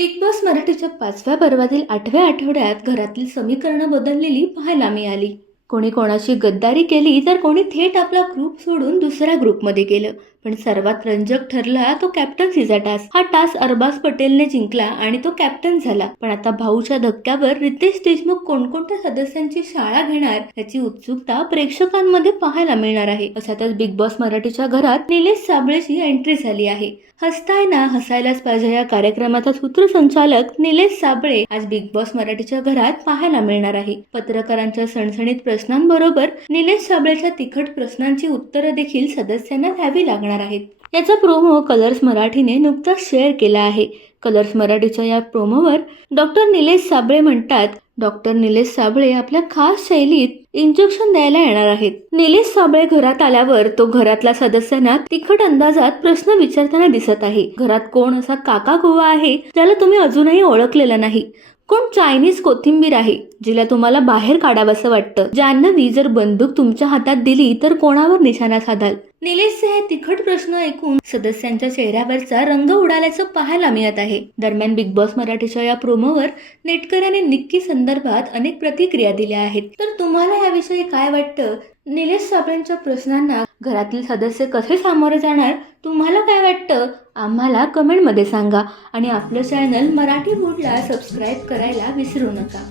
Big boss मराठीच्या पाचव्या पर्वातील आठव्या आठवड्यात घरातील समीकरणं बदललेली पाहायला मिळाली. कोणी कोणाशी गद्दारी केली तर कोणी थेट आपला ग्रुप सोडून दुसऱ्या ग्रुपमध्ये गेलं. पण सर्वात रंजक ठरला तो कॅप्टन्सीचा टास्क हा टास्क अरबाज पटेलने जिंकला आणि तो कॅप्टन झाला. पण आता भाऊच्या धक्क्यावर रितेश देशमुख कोणकोणत्या सदस्यांची शाळा घेणार याची उत्सुकता प्रेक्षकांमध्ये पाहायला मिळणार आहे. अशातच बिग बॉस मराठीच्या घरात निलेश साबळेची एंट्री झाली आहे. हसताय ना हसायलाच पाहिजे या कार्यक्रमाचा सूत्रसंचालक निलेश साबळे आज बिग बॉस मराठीच्या घरात पाहायला मिळणार आहे. पत्रकारांच्या सणसणीत प्रश्न प्रश्नांबरोबर निलेश साबळेच्या तिखट प्रश्नांची उत्तरं देखील सदस्यांना द्यावी लागणार आहेत. याचा प्रोमो कलर्स मराठीने नुकताच शेअर केला आहे. कलर्स मराठीच्या या प्रोमोवर डॉक्टर निलेश साबळे म्हणतात डॉक्टर निलेश साबळे आपल्या खास शैलीत इंजेक्शन द्यायला येणार आहेत. निलेश साबळे घरात आल्यावर तो घरातल्या सदस्यांना तिखट अंदाजात प्रश्न विचारताना दिसत आहे. घरात कोण असा काका गोवा आहे ज्याला तुम्ही अजूनही ओळखलेला नाही? कोण चायनीज कोथिंबीर आहे जिला तुम्हाला बाहेर काढावंसं वाटतं? जान्हवी जर बंदूक तुमच्या हातात दिली तर कोणावर निशाणा साधाल? निलेशचे हे तिखट प्रश्न ऐकून सदस्यांच्या चेहऱ्यावरचा रंग उडाल्याचं पाहायला मिळत आहे. दरम्यान बिग बॉस मराठीच्या या प्रोमोवर नेटकऱ्याने निक्की संदर्भात अनेक प्रतिक्रिया दिल्या आहेत. तर तुम्हाला याविषयी काय वाटतं? निलेश साबळेंच्या प्रश्नांना घरातील सदस्य कसे सामोरे जाणार? तुम्हाला काय वाटतं? आम्हाला कमेंटमध्ये सांगा. आणि आपलं चॅनल मराठी बोर्डला सबस्क्राईब करायला विसरू नका.